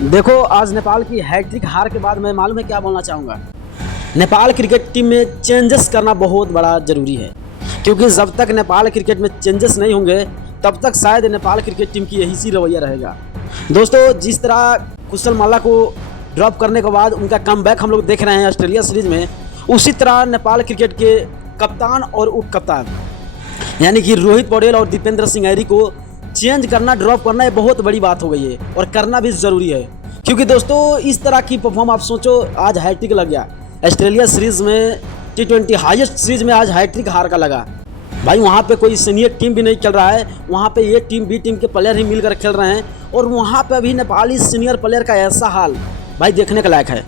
देखो, आज नेपाल की हैट्रिक हार के बाद मैं मालूम है क्या बोलना चाहूँगा। नेपाल क्रिकेट टीम में चेंजेस करना बहुत बड़ा ज़रूरी है, क्योंकि जब तक नेपाल क्रिकेट में चेंजेस नहीं होंगे तब तक शायद नेपाल क्रिकेट टीम की यही सी रवैया रहेगा। दोस्तों, जिस तरह कुशल मल्ला को ड्रॉप करने के बाद उनका कमबैक हम लोग देख रहे हैं ऑस्ट्रेलिया सीरीज में, उसी तरह नेपाल क्रिकेट के कप्तान और उप कप्तान यानी कि रोहित पौडेल और दीपेंद्र सिंह ऐरी को चेंज करना, ड्रॉप करना ये बहुत बड़ी बात हो गई है और करना भी ज़रूरी है। क्योंकि दोस्तों, इस तरह की परफॉर्म आप सोचो, आज हैट्रिक लग गया ऑस्ट्रेलिया सीरीज़ में, T20 हाईएस्ट सीरीज में आज हैट्रिक हार का लगा। भाई वहाँ पे कोई सीनियर टीम भी नहीं खेल रहा है, वहाँ पे ए टीम बी टीम के प्लेयर ही मिलकर खेल रहे हैं और वहाँ पे अभी नेपाली सीनियर प्लेयर का ऐसा हाल भाई देखने का लायक है।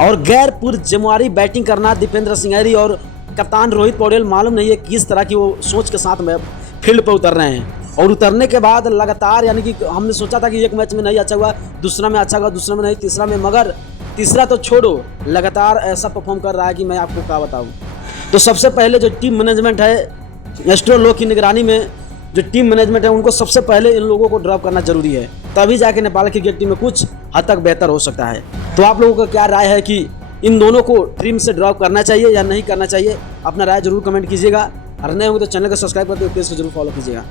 और गैर पूर्व जिम्मेवारी बैटिंग करना दीपेंद्र सिंह ऐरी और कप्तान रोहित पौडेल, मालूम नहीं है किस तरह की वो सोच के साथ में फील्ड पर उतर रहे हैं। और उतरने के बाद लगातार, यानी कि हमने सोचा था कि एक मैच में नहीं अच्छा हुआ, दूसरा में अच्छा हुआ, दूसरा में नहीं, तीसरा में, मगर तीसरा तो छोड़ो, लगातार ऐसा परफॉर्म कर रहा है कि मैं आपको क्या बताऊं। तो सबसे पहले जो टीम मैनेजमेंट है, एस्ट्रो लो की निगरानी में जो टीम मैनेजमेंट है, उनको सबसे पहले इन लोगों को ड्रॉप करना जरूरी है, तभी जाके नेपाल क्रिकेट टीम में कुछ हद तक बेहतर हो सकता है। तो आप लोगों का क्या राय है कि इन दोनों को टीम से ड्रॉप करना चाहिए या नहीं करना चाहिए? अपना राय जरूर कमेंट कीजिएगा। और नए होंगे तो चैनल को सब्सक्राइब करके पेज को जरूर फॉलो कीजिएगा।